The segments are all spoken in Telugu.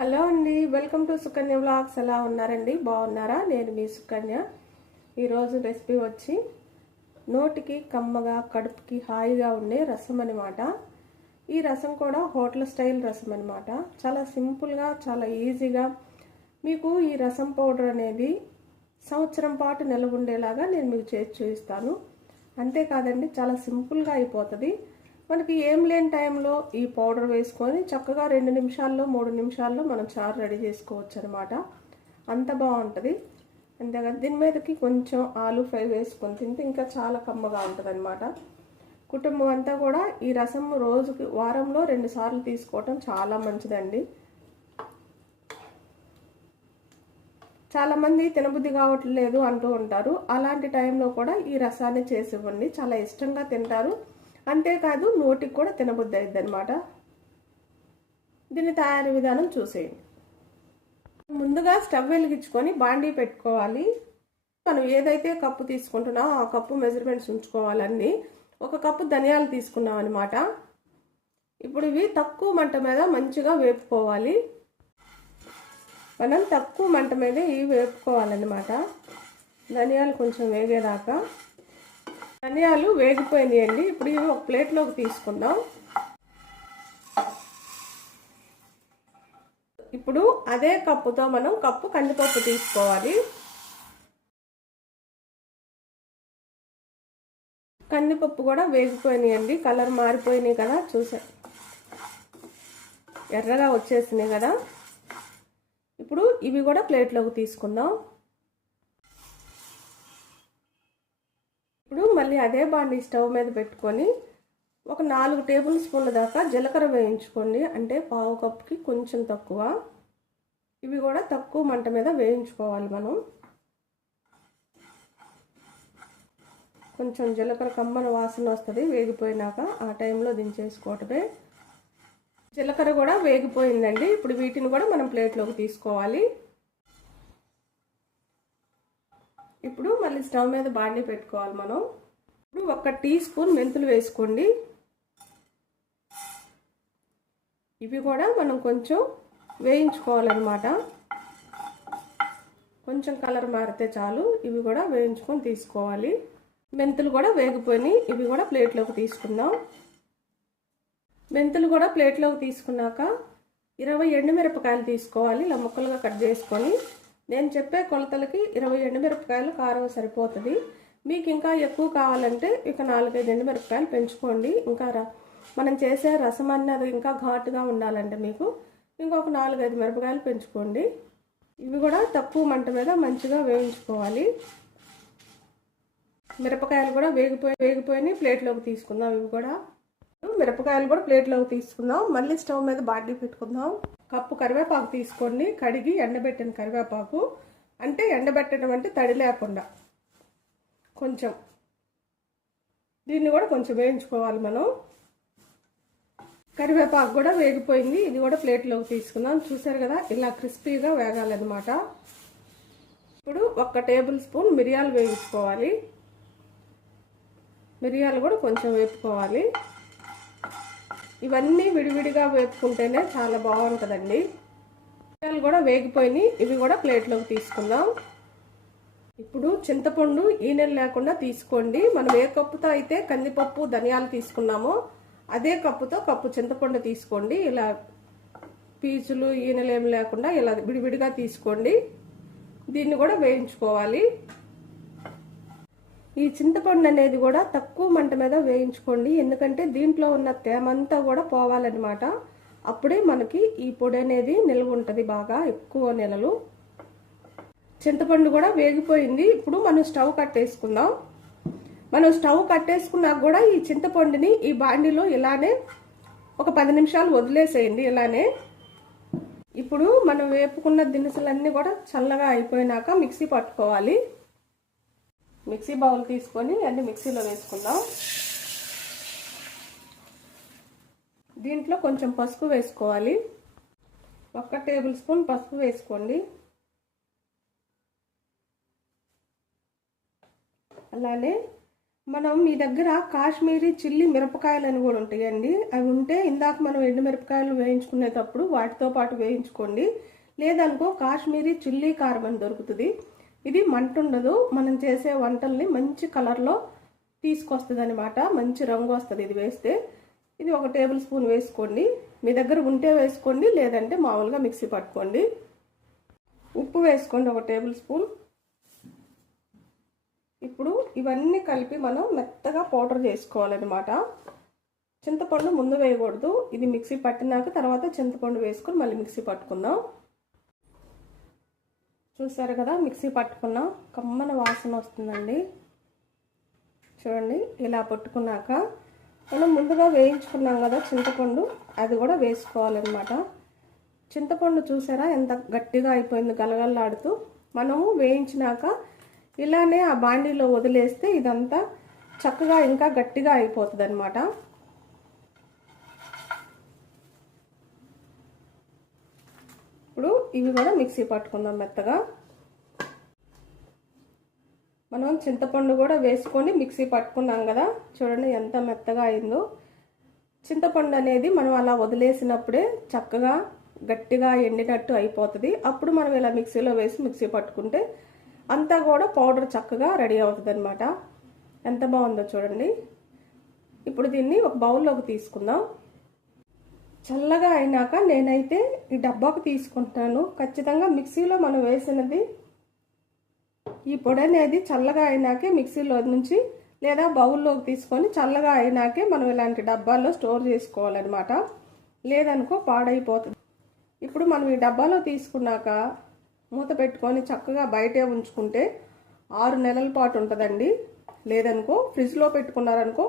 హలో అండి వెల్కమ్ టు సుకన్య వ్లాగ్స్. ఎలా ఉన్నారండి? బాగున్నారా? నేను మీ సుకన్య. ఈరోజు రెసిపీ వచ్చి నోటికి కమ్మగా కడుపుకి హాయిగా ఉండే రసం అనమాట ఈ రసం కూడా హోటల్ స్టైల్ రసం అనమాట చాలా సింపుల్గా చాలా ఈజీగా మీకు ఈ రసం పౌడర్ అనేది సంవత్సరం పాటు నిలవ ఉండేలాగా నేను మీకు చేసి చూపిస్తాను. అంతేకాదండి చాలా సింపుల్గా అయిపోతుంది. మనకి ఏం లేని టైంలో ఈ పౌడర్ వేసుకొని చక్కగా రెండు నిమిషాల్లో మూడు నిమిషాల్లో మనం చారు రెడీ చేసుకోవచ్చు అనమాట అంత బాగుంటుంది. అంతేగా దీని మీదకి కొంచెం ఆలు ఫ్రై వేసుకొని తింటే ఇంకా చాలా కమ్మగా ఉంటుంది అనమాట కుటుంబం అంతా కూడా ఈ రసం రోజుకి వారంలో రెండు సార్లు తీసుకోవటం చాలా మంచిదండి. చాలామంది తినబుద్ధి కావట్లేదు అంటూ ఉంటారు. అలాంటి టైంలో కూడా ఈ రసాన్ని చేసి ఇవ్వండి చాలా ఇష్టంగా తింటారు. అంతేకాదు నోటికి కూడా తినబుద్ధి అయింది అనమాట దీని తయారీ విధానం చూసేయండి. ముందుగా స్టవ్ వెలిగించుకొని బాండీ పెట్టుకోవాలి. మనం ఏదైతే కప్పు తీసుకుంటున్నామో ఆ కప్పు మెజర్మెంట్స్ ఉంచుకోవాలండి ఒక కప్పు ధనియాలు తీసుకున్నాం అనమాట ఇప్పుడు ఇవి తక్కువ మంట మీద మంచిగా వేపుకోవాలి. మనం తక్కువ మంట మీద ఇవి వేపుకోవాలన్నమాట. ధనియాలు కొంచెం వేగేదాకా ధనియాలు వేగిపోయినాయండి. ఇప్పుడు ఇవి ఒక ప్లేట్లోకి తీసుకుందాం. ఇప్పుడు అదే కప్పుతో మనం కప్పు కందిపప్పు తీసుకోవాలి. కందిపప్పు కూడా వేగిపోయినాయండి. కలర్ మారిపోయినాయి కదా చూసా. ఎర్రగా వచ్చేసినాయి కదా. ఇప్పుడు ఇవి కూడా ప్లేట్లోకి తీసుకుందాం. ఇప్పుడు మళ్ళీ అదే బాండి స్టవ్ మీద పెట్టుకొని ఒక నాలుగు టేబుల్ స్పూన్ల దాకా జీలకర్ర వేయించుకోండి. అంటే పావు కప్పుకి కొంచెం తక్కువ. ఇవి కూడా తక్కువ మంట మీద వేయించుకోవాలి మనం. కొంచెం జీలకర్ర కమ్మన వాసన వస్తుంది వేగిపోయినాక ఆ టైంలో దించేసుకోవటమే. జీలకర్ర కూడా వేగిపోయిందండి. ఇప్పుడు వీటిని కూడా మనం ప్లేట్లోకి తీసుకోవాలి. ఇప్పుడు మళ్ళీ స్టవ్ మీద బాండి పెట్టుకోవాలి మనం. ఇప్పుడు ఒక టీ స్పూన్ మెంతులు వేసుకోండి. ఇవి కూడా మనం కొంచెం వేయించుకోవాలన్నమాట. కొంచెం కలర్ మారితే చాలు ఇవి కూడా వేయించుకొని తీసుకోవాలి. మెంతులు కూడా వేగిపోయి ఇవి కూడా ప్లేట్లోకి తీసుకుందాం. మెంతులు కూడా ప్లేట్లోకి తీసుకున్నాక ఇరవై ఎండుమిరపకాయలు తీసుకోవాలి ఇలా ముక్కలుగా కట్ చేసుకొని. నేను చెప్పే కొలతలకి ఇరవై ఎండుమిరపకాయలు కారం సరిపోతుంది. మీకు ఇంకా ఎక్కువ కావాలంటే ఇక నాలుగైదు ఎండుమిరపకాయలు పెంచుకోండి. ఇంకా మనం చేసే రసం అన్నది ఇంకా ఘాటుగా ఉండాలంటే మీకు ఇంకొక నాలుగైదు మిరపకాయలు పెంచుకోండి. ఇవి కూడా తక్కువ మంట మీద మంచిగా వేయించుకోవాలి. మిరపకాయలు కూడా వేగిపోయి వేగిపోయి ప్లేట్లోకి తీసుకుందాం ఇవి కూడా. మిరపకాయలు కూడా ప్లేట్లోకి తీసుకుందాం. మళ్ళీ స్టవ్ మీద బాడీ పెట్టుకుందాం. కప్పు కరివేపాకు తీసుకొని కడిగి ఎండబెట్టిన కరివేపాకు. అంటే ఎండబెట్టడం అంటే తడి లేకుండా కొంచెం. దీన్ని కూడా కొంచెం వేయించుకోవాలి మనం. కరివేపాకు కూడా వేగిపోయింది. ఇది కూడా ప్లేట్లోకి తీసుకుందాం. చూసారు కదా ఇలా క్రిస్పీగా వేగాలన్నమాట. ఇప్పుడు ఒక టేబుల్ స్పూన్ మిరియాలు వేయించుకోవాలి. మిరియాలు కూడా కొంచెం వేపుకోవాలి. ఇవన్నీ విడివిడిగా వేపుకుంటేనే చాలా బాగుంటుందండి. మిరియాలు కూడా వేగిపోయినాయి. ఇవి కూడా ప్లేట్లోకి తీసుకుందాం. ఇప్పుడు చింతపండు ఈనెలు లేకుండా తీసుకోండి. మనం ఏ కప్పుతో అయితే కందిపప్పు ధనియాలు తీసుకున్నామో అదే కప్పుతో కప్పు చింతపండు తీసుకోండి. ఇలా పీచులు ఈనెలు ఏమి లేకుండా ఇలా విడివిడిగా తీసుకోండి. దీన్ని కూడా వేయించుకోవాలి. ఈ చింతపండు అనేది కూడా తక్కువ మంట మీద వేయించుకోండి. ఎందుకంటే దీంట్లో ఉన్న తేమంతా కూడా పోవాలన్నమాట. అప్పుడే మనకి ఈ పొడి అనేది నిల్వ ఉంటుంది బాగా ఎక్కువ నెలలు. చింతపండు కూడా వేగిపోయింది. ఇప్పుడు మనం స్టవ్ కట్టేసుకుందాం. మనం స్టవ్ కట్టేసుకున్నాక కూడా ఈ చింతపండుని ఈ బాండిలో ఇలానే ఒక పది నిమిషాలు వదిలేసేయండి ఇలానే. ఇప్పుడు మనం వేపుకున్న దినుసులన్నీ కూడా చల్లగా అయిపోయినాక మిక్సీ పట్టుకోవాలి. మిక్సీ బౌల్ తీసుకొని అన్ని మిక్సీలో వేసుకుందాం. దీంట్లో కొంచెం పసుపు వేసుకోవాలి. ఒక్క టేబుల్ స్పూన్ పసుపు వేసుకోండి. అలానే మనం మీ దగ్గర కాశ్మీరీ చిల్లి మిరపకాయలు అని కూడా ఉంటాయండి. అవి ఉంటే ఇందాక మనం ఎండుమిరపకాయలు వేయించుకునేటప్పుడు వాటితో పాటు వేయించుకోండి. లేదనుకో కాశ్మీరీ చిల్లీ కారం అని దొరుకుతుంది. ఇది మంట ఉండదు. మనం చేసే వంటల్ని మంచి కలర్లో తీసుకొస్తుంది అనమాట మంచి రంగు వస్తుంది ఇది వేస్తే. ఇది ఒక టేబుల్ స్పూన్ వేసుకోండి. మీ దగ్గర ఉంటే వేసుకోండి లేదంటే మామూలుగా మిక్సీ పట్టుకోండి. ఉప్పు వేసుకోండి ఒక టేబుల్ స్పూన్. ఇప్పుడు ఇవన్నీ కలిపి మనం మెత్తగా పౌడర్ చేసుకోవాలన్నమాట. చింతపండు ముందు వేయకూడదు. ఇది మిక్సీ పట్టినాక తర్వాత చింతపండు వేసుకొని మళ్ళీ మిక్సీ పట్టుకుందాం. చూసారు కదా మిక్సీ పట్టుకున్నా కమ్మన వాసన వస్తుందండి. చూడండి ఇలా పట్టుకున్నాక మనం ముందుగా వేయించుకున్నాం కదా చింతపండు అది కూడా వేసుకోవాలన్నమాట. చింతపండు చూసారా ఎంత గట్టిగా అయిపోయింది గలగల్లాడుతూ. మనము వేయించినాక ఇలానే ఆ బాండీలో వదిలేస్తే ఇదంతా చక్కగా ఇంకా గట్టిగా అయిపోతుంది అనమాట ఇప్పుడు ఇవి కూడా మిక్సీ పట్టుకుందాం మెత్తగా. మనం చింతపండు కూడా వేసుకొని మిక్సీ పట్టుకున్నాం కదా. చూడండి ఎంత మెత్తగా అయిందో. చింతపండు అనేది మనం అలా వదిలేసినప్పుడే చక్కగా గట్టిగా ఎండినట్టు అయిపోతుంది. అప్పుడు మనం ఇలా మిక్సీలో వేసి మిక్సీ పట్టుకుంటే అంతా కూడా పౌడర్ చక్కగా రెడీ అవుతుంది అనమాట ఎంత బాగుందో చూడండి. ఇప్పుడు దీన్ని ఒక బౌల్లోకి తీసుకుందాం. చల్లగా అయినాక నేనైతే ఈ డబ్బాకు తీసుకుంటాను. ఖచ్చితంగా మిక్సీలో మనం వేసినది ఈ పొడి అనేది చల్లగా అయినాకే మిక్సీలో నుంచి లేదా బౌల్లోకి తీసుకొని చల్లగా అయినాకే మనం ఇలాంటి డబ్బాల్లో స్టోర్ చేసుకోవాలన్నమాట. లేదనుకో పాడైపోతుంది. ఇప్పుడు మనం ఈ డబ్బాలో తీసుకున్నాక మూత పెట్టుకొని చక్కగా బయటే ఉంచుకుంటే ఆరు నెలల పాటు ఉంటుందండి. లేదనుకో ఫ్రిడ్జ్లో పెట్టుకున్నారనుకో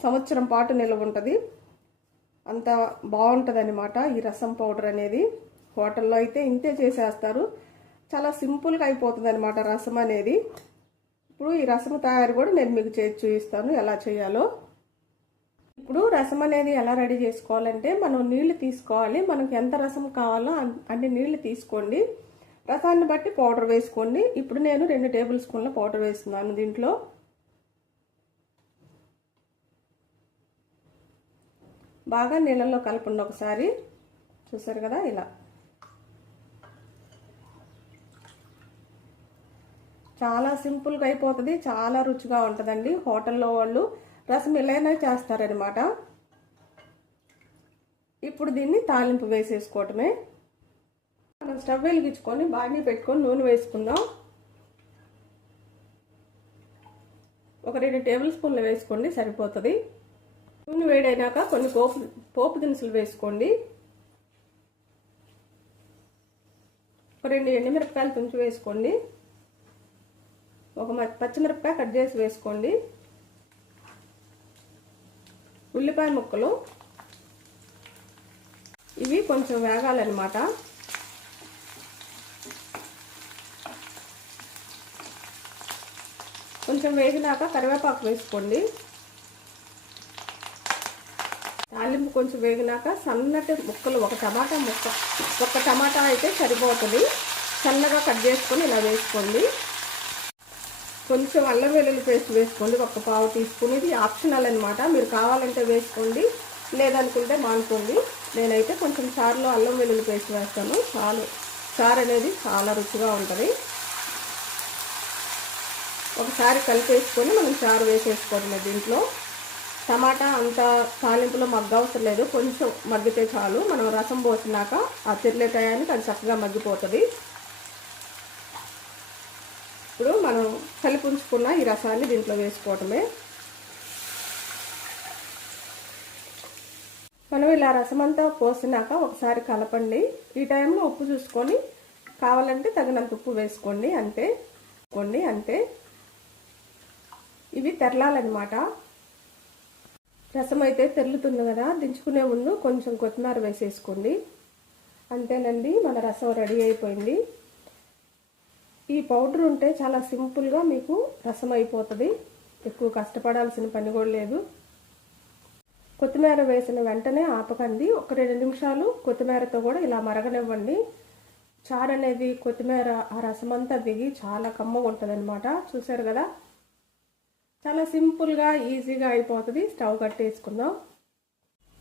సంవత్సరం పాటు నిల్వ ఉంటుంది. అంత బాగుంటుంది అనమాట ఈ రసం పౌడర్ అనేది. హోటల్లో అయితే ఇంతే చేసేస్తారు. చాలా సింపుల్గా అయిపోతుంది అనమాట రసం అనేది. ఇప్పుడు ఈ రసం తయారు కూడా నేను మీకు చేసి చూపిస్తాను ఎలా చేయాలో. ఇప్పుడు రసం అనేది ఎలా రెడీ చేసుకోవాలంటే మనం నీళ్ళు తీసుకోవాలి. మనకు ఎంత రసం కావాలో అన్ని నీళ్ళు తీసుకోండి. రసాన్ని బట్టి పౌడర్ వేసుకోండి. ఇప్పుడు నేను రెండు టేబుల్ స్పూన్ల పౌడర్ వేస్తున్నాను దీంట్లో. బాగా నీళ్ళల్లో కలపండి ఒకసారి. చూసారు కదా ఇలా. చాలా సింపుల్గా అయిపోతుంది చాలా రుచిగా ఉంటుందండి. హోటల్లో వాళ్ళు రసం ఇలానే చేస్తారనమాట ఇప్పుడు దీన్ని తాలింపు వేసేసుకోవటమే. మనం స్టవ్ వెలిగించుకొని బాగా పెట్టుకొని నూనె వేసుకుందాం. ఒక రెండు టేబుల్ స్పూన్లు వేసుకోండి సరిపోతుంది. నూనె వేడైనాక కొన్ని పోపు పోపు దినుసులు వేసుకోండి. ఒక రెండు ఎండుమిరపకాయలు తుంచి వేసుకోండి. ఒక పచ్చిమిరపకాయ కట్ చేసి వేసుకోండి. ఉల్లిపాయ ముక్కలు. ఇవి కొంచెం వేగాలన్నమాట. కొంచెం వేగినాక కరివేపాకు వేసుకోండి. తాలింపు కొంచెం వేగినాక సన్నటి ముక్కలు ఒక టమాటా ముక్క ఒక టమాటా అయితే సరిపోతుంది. సన్నగా కట్ చేసుకొని ఇలా వేసుకోండి. కొంచెం అల్లం వెల్లుల్లి పేస్ట్ వేసుకోండి ఒక పావు తీసుకుని ఇది ఆప్షనల్ అనమాట మీరు కావాలంటే వేసుకోండి లేదనుకుంటే మానుకోండి. నేనైతే కొంచెం చారులో అల్లం వెల్లుల్లి పేస్ట్ వేస్తాను. చాలు. చారు అనేది చాలా రుచిగా ఉంటుంది. ఒకసారి కలిపేసుకొని మనం చారు వేసేసుకోవడమే దీంట్లో. టమాటా అంత తాలింపులో మగ్గ అవసరం లేదు. కొంచెం మగ్గితే చాలు. మనం రసం పోసినాక ఆ తిరలే టయానికి అది చక్కగా మగ్గిపోతుంది. ఇప్పుడు మనం కలిపి ఉంచుకున్న ఈ రసాన్ని దీంట్లో వేసుకోవటమే. మనం ఇలా రసం అంతా పోసినాక ఒకసారి కలపండి. ఈ టైంలో ఉప్పు చూసుకొని కావాలంటే తగినంత ఉప్పు వేసుకోండి. అంతే. కొన్ని అంతే. ఇవి తెరలాలన్నమాట. రసం అయితే తెరులుతుంది కదా దించుకునే ముందు కొంచెం కొత్తిమీర వేసేసుకోండి. అంతేనండి మన రసం రెడీ అయిపోయింది. ఈ పౌడర్ ఉంటే చాలా సింపుల్గా మీకు రసం అయిపోతుంది ఎక్కువ కష్టపడాల్సిన పని కూడా లేదు. కొత్తిమీర వేసిన వెంటనే ఆపకండి. ఒక రెండు నిమిషాలు కొత్తిమీరతో కూడా ఇలా మరగనివ్వండి. చారు అనేది కొత్తిమీర ఆ రసం అంతా దిగి చాలా కమ్మగా ఉంటుంది అనమాట చూసారు కదా? చాలా సింపుల్గా ఈజీగా అయిపోతుంది. స్టవ్ కట్టేసుకుందాం.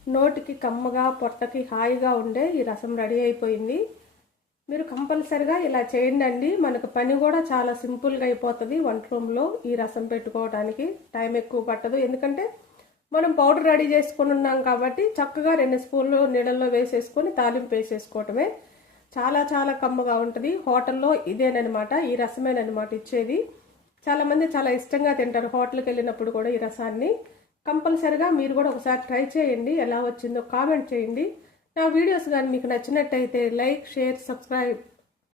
నోటికి కమ్మగా పొట్టకి హాయిగా ఉండే ఈ రసం రెడీ అయిపోయింది. మీరు కంపల్సరిగా ఇలా చేయండి అండి. మనకు పని కూడా చాలా సింపుల్గా అయిపోతుంది వంట రూమ్లో ఈ రసం పెట్టుకోవడానికి టైం ఎక్కువ పట్టదు. ఎందుకంటే మనం పౌడర్ రెడీ చేసుకుని ఉన్నాం కాబట్టి చక్కగా రెండు స్పూన్లు నీళ్ళల్లో వేసేసుకొని తాలింపు వేసేసుకోవటమే చాలా చాలా కమ్మగా ఉంటుంది. హోటల్లో ఇదేనమాట ఈ రసమేనమాట ఇచ్చేది. చాలామంది చాలా ఇష్టంగా తింటారు. హోటల్కి వెళ్ళినప్పుడు కూడా ఈ రసాన్ని కంపల్సరిగా మీరు కూడా ఒకసారి ట్రై చేయండి. ఎలా వచ్చిందో కామెంట్ చేయండి. నా వీడియోస్ కానీ మీకు నచ్చినట్టయితే లైక్ షేర్ సబ్స్క్రైబ్